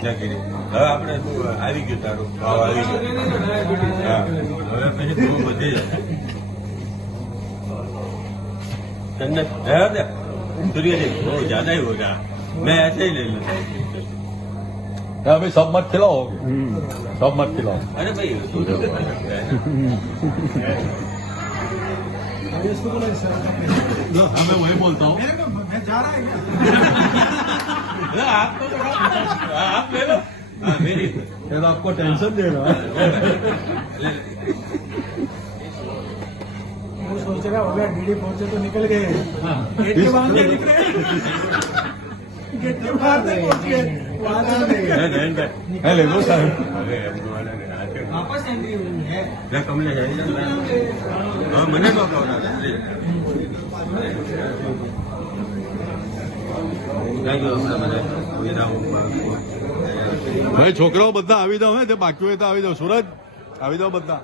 હવે આપણે આવી ગયું તારું ભાવ આવી ગયો હા હવે પછી બહુ વધી જાય ठंडक है सूर्य वो ज्यादा ही होगा मैं ऐसे ही ले लूँ भाई सब मत खिलाओगे सब मत खिलाओ अरे भाई दूध से बन सकता है मैं वही बोलता हूँ मैं जा रहा है आप ले लो हाँ मेरी फिर आपको टेंशन दे रहा है वो सोच रहा हो गया डीडी पहुंचे तो निकल गए गेट के बाहर नहीं दिख रहे गेट के बाहर नहीं पहुंच गए ले लो साहब वापस एंट्री हुई है कमले है हाँ मैंने तो ભાઈ છોકરાઓ બધા આવી જાવ હે જે બાકી હોય તો આવી જાવ સુરજ આવી જાવ બધા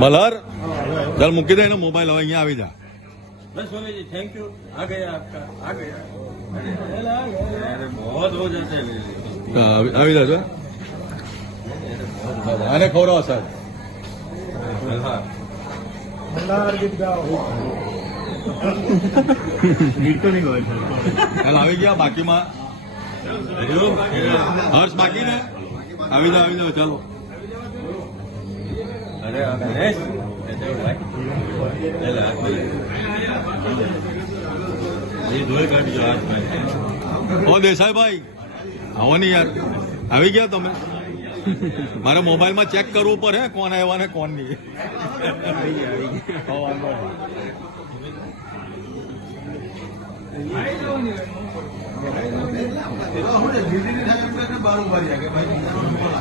મલહર ચાલ મૂકી દે એનો મોબાઈલ હવે અહીંયા આવી જા बस सोने जी थैंक यू आ गया आपका आ गया अरे बहुत हो जाते हैं मेरे लिए આવી જાજો આને ખવડાવો સાહેબ हाँ मल्हार गीत गाओ ગીત તો નહીં ગયો ચાલ આવી ગયા બાકીમાં હર્ષ બાકી ને આવી જાવ ચાલો अरे गणेश ये दो काट जो आज में ઓ દેસાઈભાઈ આવો ને યાર આવી ગયા તમે મારે મોબાઈલમાં ચેક કરવું પડે કોણ આવ્યા ને કોણ નહીં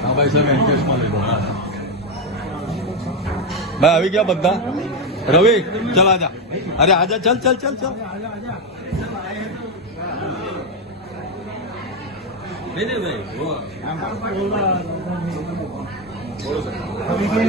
ભાઈ સાહેબ એન્કેસમાં લઈ લો ભાઈ આવી ગયા બધા રવિ ચલ આજા અરે આજા ચલ ચલ ચલ ચલ नहीं नहीं भाई वो अभी के